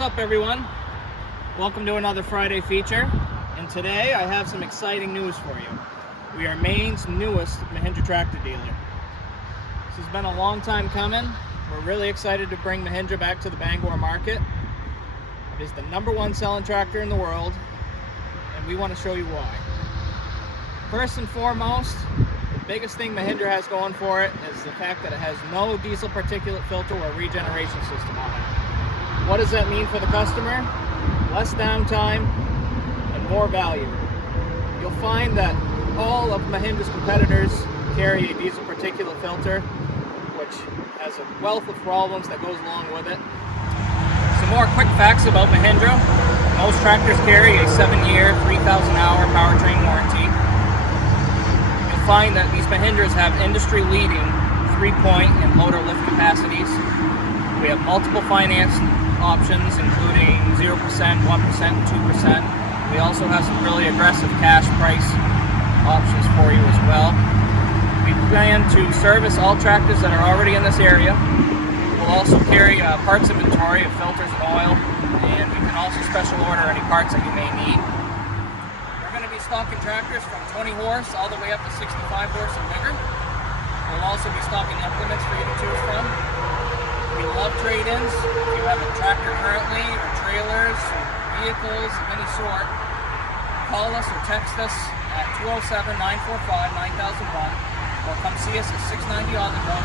What's up, everyone? Welcome to another Friday feature, and today I have some exciting news for you. We are Maine's newest Mahindra tractor dealer. This has been a long time coming. We're really excited to bring Mahindra back to the Bangor market. It is the #1 selling tractor in the world, and we want to show you why. First and foremost, the biggest thing Mahindra has going for it is the fact that it has no diesel particulate filter or regeneration system on it. What does that mean for the customer? Less downtime and more value. You'll find that all of Mahindra's competitors carry a diesel particulate filter, which has a wealth of problems that goes along with it. Some more quick facts about Mahindra. Most tractors carry a 7-year, 3,000-hour powertrain warranty. You'll find that these Mahindras have industry-leading 3-point and loader lift capacities. We have multiple finance options, including 0%, 1%, and 2%. We also have some really aggressive cash price options for you as well. We plan to service all tractors that are already in this area. We'll also carry parts inventory of filters and oil, and we can also special order any parts that you may need. We're going to be stocking tractors from 20 horse all the way up to 65 horse and bigger. We'll also be stocking implements for you to choose from. We love trade-ins. If you have a tractor currently, or trailers, or vehicles of any sort, call us or text us at 207-945-9001, or come see us at 690 Odlin Rd,